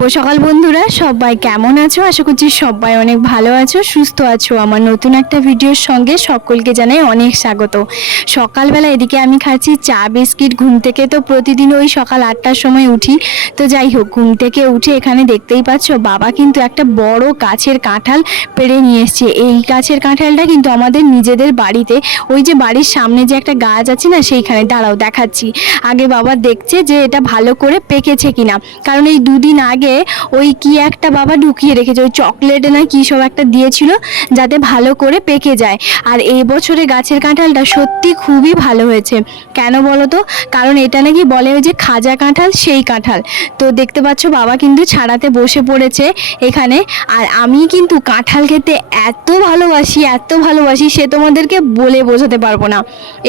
সকাল বন্ধুরা, সবাই কেমন আছো? আশা করছি সবাই অনেক ভালো আছো, সুস্থ আছো। আমার নতুন একটা ভিডিওর সঙ্গে সকলকে জানাই অনেক স্বাগত। সকালবেলা এদিকে আমি খাচ্ছি চা বিস্কিট। ঘুম থেকে তো প্রতিদিন ওই সকাল 8টার সময় উঠি। তো যাই হোক, ঘুম থেকে উঠে এখানে দেখতেই পাচ্ছ বাবা কিন্তু একটা বড় গাছের কাঁঠাল পেড়ে নিয়ে এসছে। এই গাছের কাঁঠালটা কিন্তু আমাদের নিজেদের বাড়িতে, ওই যে বাড়ির সামনে যে একটা গাছ আছে না, সেইখানে। দাঁড়াও দেখাচ্ছি। আগে বাবা দেখছে যে এটা ভালো করে পেকেছে কিনা, কারণ এই দুদিন আগে ওই কি একটা বাবা ঢুকিয়ে রেখেছে, ওই চকলেট না কি সব একটা দিয়েছিল যাতে ভালো করে পেকে যায়। আর এই বছরে গাছের কাঁঠালটা সত্যি খুবই ভালো হয়েছে। কেন বলো তো? কারণ এটা নাকি বলে ওই যে খাজা কাঁঠাল, সেই কাঁঠাল। তো দেখতে পাচ্ছ বাবা কিন্তু ছাড়াতে বসে পড়েছে এখানে। আর আমি কিন্তু কাঁঠাল খেতে এত ভালোবাসি সে তোমাদেরকে বলে বোঝাতে পারবো না,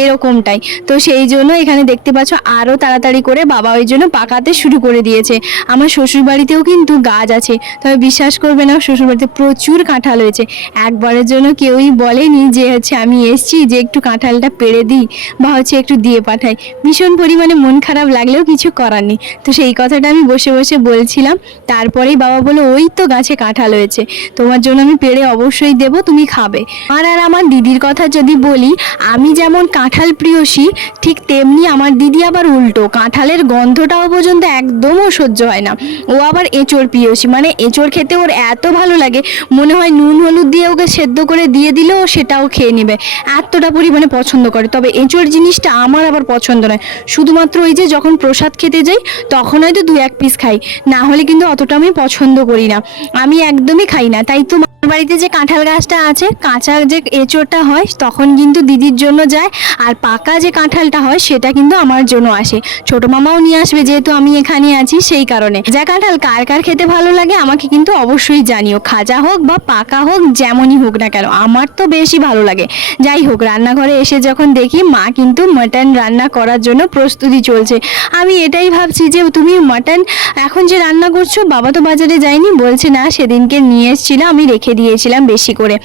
এরকমটাই। তো সেই জন্য এখানে দেখতে পাচ্ছ আরও তাড়াতাড়ি করে বাবা ওই জন্য পাকাতে শুরু করে দিয়েছে। আমার শ্বশুরবাড়িতেও কিন্তু গাছ আছে, তবে বিশ্বাস করবে না, শ্বশুরবাড়িতে প্রচুর কাঁঠাল হয়েছে। একবারের জন্য কেউই বলেনি যে আমি এসছি যে একটু কাঁঠালটা পেড়ে দিই বা একটু দিয়ে পাঠাই। ভীষণ পরিমাণে মন খারাপ লাগলেও কিছু করার নেই। তো সেই কথাটা আমি বসে বসে বলছিলাম। তারপরেই বাবা বলল, ওই তো গাছে কাঁঠাল হয়েছে, তোমার জন্য আমি পেড়ে অবশ্যই দেবো, তুমি খাবে। আর আমার দিদির কথা যদি বলি, আমি যেমন কাঁঠাল প্রিয়সী, ঠিক তেমনি আমার দিদি আবার উল্টো, কাঁঠালের গন্ধটাও পর্যন্ত একদমও সহ্য হয় না। ও আবার এঁচোড় প্রিয়সী, মানে এঁচোড় খেতে ওর এত ভালো লাগে, মনে হয় নুন হলুদ দিয়ে ওকে সেদ্ধ করে দিয়ে দিলেও সেটাও খেয়ে নেবে, এতটা পরিমাণে পছন্দ করে। তবে এঁচোড় জিনিসটা আমার আবার পছন্দ নয়। শুধুমাত্র ওই যে যখন প্রসাদ খেতে যাই তখন হয়তো 2-1 পিস খাই, না হলে কিন্তু অতটা আমি পছন্দ করি না, আমি একদমই খাই না। তাই তো বাড়িতে যে কাঁঠাল গাছটা আছে, কাঁচা যে এঁচোড়টা হয় তখন কিন্তু দিদির জন্য যায়, আর পাকা যে কাঁঠালটা হয় সেটা কিন্তু আমার জন্য আসে। ছোট মামাও নিয়ে আসবে, যেহেতু আমি এখানে আছি সেই কারণে। যা কাঁঠাল কার কার খেতে ভালো লাগে আমাকে কিন্তু অবশ্যই জানিও, খাজা হোক বা পাকা হোক, যেমনই হোক না কেন, আমার তো বেশি ভালো লাগে। যাই হোক, রান্নাঘরে এসে যখন দেখি মা কিন্তু মাটন রান্না করার জন্য প্রস্তুতি চলছে। আমি এটাই ভাবছি যে তুমি মাটন এখন যে রান্না করছো, বাবা তো বাজারে যায়নি, বলছে না সেদিনকে নিয়ে এসেছিল, আমি রেখে দিয়েছিলাম বেশি করে।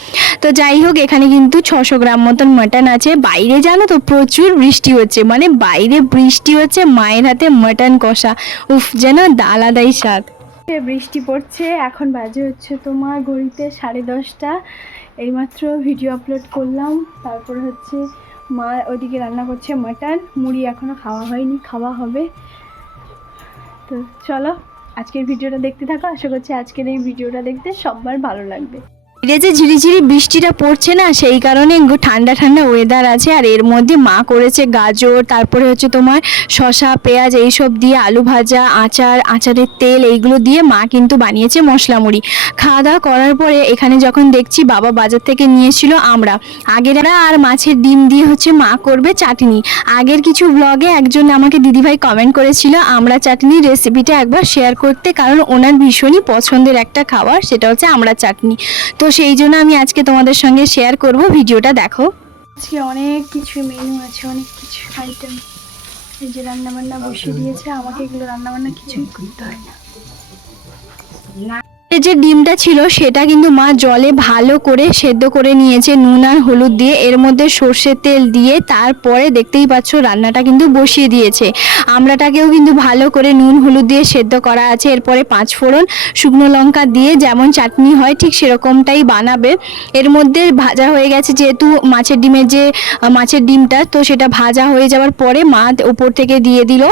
তো যাই হোক, এখানে কিন্তু 600 গ্রাম মতন মাটন আছে। বাইরে জানো তো প্রচুর বৃষ্টি হচ্ছে, মানে বাইরে বৃষ্টি হচ্ছে, মায়ের হাতে মাটন কষা, উফ, যেন আলাদাই স্বাদ। বৃষ্টি পড়ছে, এখন বাজে হচ্ছে তোমার ঘড়িতে 10:30। এইমাত্র ভিডিও আপলোড করলাম, তারপরে হচ্ছে মা ওইদিকে রান্না করছে মাটন। মুড়ি এখনও খাওয়া হয়নি, খাওয়া হবে। তো চলো আজকের ভিডিওটা দেখতে থাকো, আশা করছি আজকের এই ভিডিওটা দেখতে সবার ভালো লাগবে। এই যে ঝিরিঝিরি বৃষ্টিটা পড়ছে না, সেই কারণে ঠান্ডা ঠান্ডা ওয়েদার আছে। আর এর মধ্যে মা করেছে গাজর, তারপরে হচ্ছে তোমার শসা পেঁয়াজ এইসব দিয়ে আলু ভাজা, আচার, আচারের তেল, এইগুলো দিয়ে মা কিন্তু বানিয়েছে মশলা মুড়ি। খাওয়া দাওয়া করার পরে এখানে যখন দেখছি বাবা বাজার থেকে নিয়েছিল আমরা আগের, আর মাছের ডিম দিয়ে হচ্ছে মা করবে চাটনি। আগের কিছু ব্লগে একজন আমাকে দিদিভাই কমেন্ট করেছিল আমরা চাটনির রেসিপিটা একবার শেয়ার করতে, কারণ ওনার ভীষণই পছন্দের একটা খাবার, সেটা হচ্ছে আমরা চাটনি। তো সেই জন্য আমি আজকে তোমাদের সঙ্গে শেয়ার করব, ভিডিওটা দেখো। আজকে অনেক কিছু মেনু আছে, অনেক কিছু আইটেম। এই যে রান্নাবান্না বসিয়ে দিয়েছে, আমাকে এগুলো রান্নাবান্না কিছুই করতে হয় না। যে ডিমটা ছিল সেটা কিন্তু মা জলে ভালো করে সেদ্ধ করে নিয়েছে নুন আর হলুদ দিয়ে, এর মধ্যে সর্ষের তেল দিয়ে। তারপরে দেখতেই পাচ্ছ রান্নাটা কিন্তু বসিয়ে দিয়েছে। আমড়াটাকেও কিন্তু ভালো করে নুন হলুদ দিয়ে সেদ্ধ করা আছে। এরপরে 5 ফোড়ন, শুকনো লঙ্কা দিয়ে যেমন চাটনি হয় ঠিক সেরকমটাই বানাবে। এর মধ্যে ভাজা হয়ে গেছে, যেহেতু মাছের ডিমের যে মাছের ডিমটা, তো সেটা ভাজা হয়ে যাওয়ার পরে মা উপর থেকে দিয়ে দিল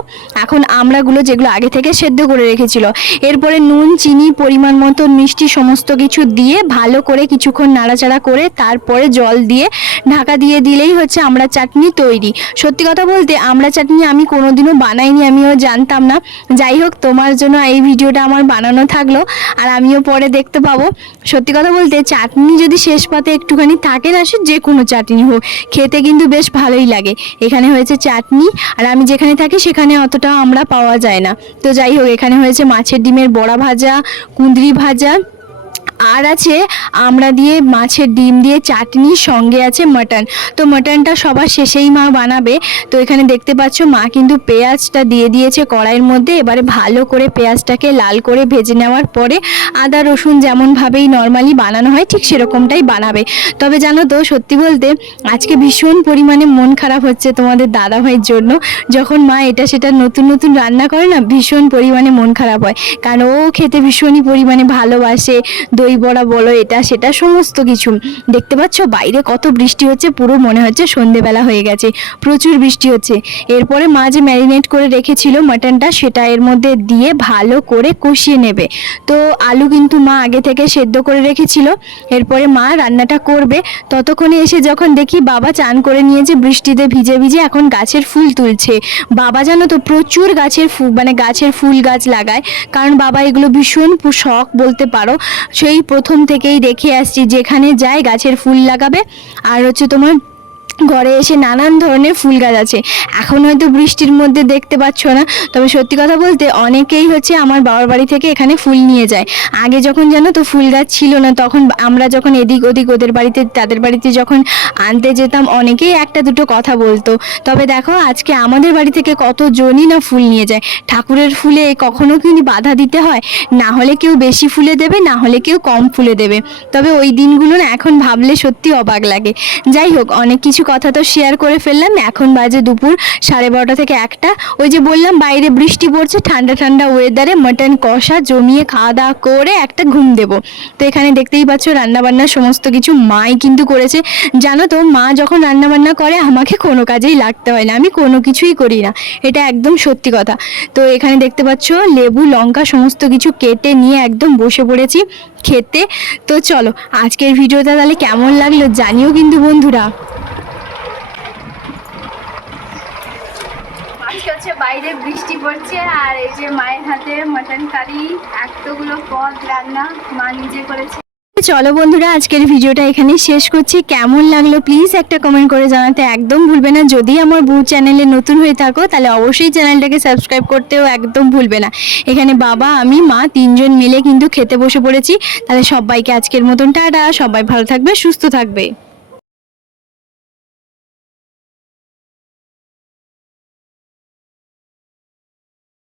এখন আমড়াগুলো, যেগুলো আগে থেকে সেদ্ধ করে রেখেছিল। এরপরে নুন, চিনি, পরিমাণ মতো মিষ্টি, সমস্ত কিছু দিয়ে ভালো করে কিছুক্ষণ নাড়াচাড়া করে তারপরে জল দিয়ে ঢাকা দিয়ে দিলেই হচ্ছে আমড়া চাটনি তৈরি। সত্যি কথা বলতে আমড়া চাটনি আমি কোনোদিনও বানাইনি, আমিও জানতাম না। যাই হোক, তোমার জন্য এই ভিডিওটা আমার বানানো থাকলো, আর আমিও পরে দেখতে পাবো। সত্যি কথা বলতে চাটনি যদি শেষ পাতে একটুখানি থাকে না, সে যে কোনো চাটনি হোক, খেতে কিন্তু বেশ ভালোই লাগে। এখানে হয়েছে চাটনি, আর আমি যেখানে থাকি সেখানে অতটাও আমরা পাওয়া যায় না। তো যাই হোক, এখানে হয়েছে মাছের ডিমের বড়া ভাজা, কুঁদরি ভাজা, আর আছে আমরা দিয়ে মাছের ডিম দিয়ে চাটনি, সঙ্গে আছে মাটন। তো মাটনটা সবার শেষেই মা বানাবে। তো এখানে দেখতে পাচ্ছ মা কিন্তু পেঁয়াজটা দিয়ে দিয়েছে কড়াইয়ের মধ্যে। এবারে ভালো করে পেঁয়াজটাকে লাল করে ভেজে নেওয়ার পরে আদা রসুন যেমনভাবেই নর্মালি বানানো হয় ঠিক সেরকমটাই বানাবে। তবে জানো তো, সত্যি বলতে আজকে ভীষণ পরিমাণে মন খারাপ হচ্ছে তোমাদের দাদাভাইয়ের জন্য। যখন মা এটা সেটা নতুন নতুন রান্না করে না, ভীষণ পরিমাণে মন খারাপ হয়, কারণ ও খেতে ভীষণই পরিমাণে ভালোবাসে। দই বড়া বলো, এটা সেটা সমস্ত কিছু। দেখতে পাচ্ছ বাইরে কত বৃষ্টি হচ্ছে, পুরো মনে হচ্ছে সন্ধেবেলা হয়ে গেছে, প্রচুর বৃষ্টি হচ্ছে। এরপরে মা যে ম্যারিনেট করে রেখেছিল মাটনটা, সেটা এর মধ্যে দিয়ে ভালো করে কষিয়ে নেবে। তো আলু কিন্তু মা আগে থেকে সেদ্ধ করে রেখেছিল। এরপরে মা রান্নাটা করবে। ততক্ষণে এসে যখন দেখি বাবা চান করে নিয়েছে বৃষ্টিতে ভিজে ভিজে, এখন গাছের ফুল তুলছে। বাবা জানো তো প্রচুর গাছের গাছের ফুল গাছ লাগায়, কারণ বাবা এগুলো ভীষণ শখ বলতে পারো। সেই প্রথম থেকেই দেখে আসছি, যেখানে যায় গাছের ফুল লাগাবে। আর হচ্ছে তোমার ঘরে এসে নানান ধরনের ফুল গাছ আছে। এখন হয়তো বৃষ্টির মধ্যে দেখতে পাচ্ছ না, তবে সত্যি কথা বলতে অনেকেই হচ্ছে আমার বাবার বাড়ি থেকে এখানে ফুল নিয়ে যায়। আগে যখন জানো তো ফুল গাছ ছিল না, তখন আমরা যখন এদিক ওদিক ওদের বাড়িতে তাদের বাড়িতে যখন আনতে যেতাম, অনেকেই একটা দুটো কথা বলতো। তবে দেখো আজকে আমাদের বাড়ি থেকে কতজনই না ফুল নিয়ে যায়। ঠাকুরের ফুলে কখনো কিন্তু বাধা দিতে হয়, না হলে কেউ বেশি ফুলে দেবে, না হলে কেউ কম ফুলে দেবে। তবে ওই দিনগুলো না এখন ভাবলে সত্যি অবাক লাগে। যাই হোক, অনেক কিছু কথা তো শেয়ার করে ফেললাম। এখন বাজে দুপুর 12:30 থেকে 1টা। ওই যে বললাম বাইরে বৃষ্টি পড়ছে, ঠান্ডা ঠান্ডা ওয়েদারে মাটন কষা জমিয়ে খাওয়া দাওয়া করে একটা ঘুম দেবো। তো এখানে দেখতেই পাচ্ছ রান্নাবান্না সমস্ত কিছু মাই কিন্তু করেছে। জানো তো, মা যখন রান্নাবান্না করে আমাকে কোনো কাজেই লাগতে হয় না, আমি কোনো কিছুই করি না, এটা একদম সত্যি কথা। তো এখানে দেখতে পাচ্ছ লেবু লঙ্কা সমস্ত কিছু কেটে নিয়ে একদম বসে পড়েছি খেতে। তো চলো আজকের ভিডিওটা তাহলে কেমন লাগলো জানিও কিন্তু বন্ধুরা। আজকে হচ্ছে বাইরে বৃষ্টি পড়ছে, আর এই যে মায়ের হাতে মাটন কারি, এতগুলো পদ রান্না মা নিজে করেছে। চলো বন্ধুরা, আজকের ভিডিওটা এখানেই শেষ করছি। কেমন লাগলো প্লিজ একটা কমেন্ট করে জানাতে একদম ভুলবে না। যদি আমার বউ চ্যানেলে নতুন হয়ে থাকো তাহলে অবশ্যই চ্যানেলটাকে সাবস্ক্রাইব করতেও একদম ভুলবে না। এখানে বাবা, আমি, মা তিনজন মিলে কিন্তু খেতে বসে পড়েছি। তাহলে সবাইকে আজকের মতন টাটা, সবাই ভালো থাকবে, সুস্থ থাকবে।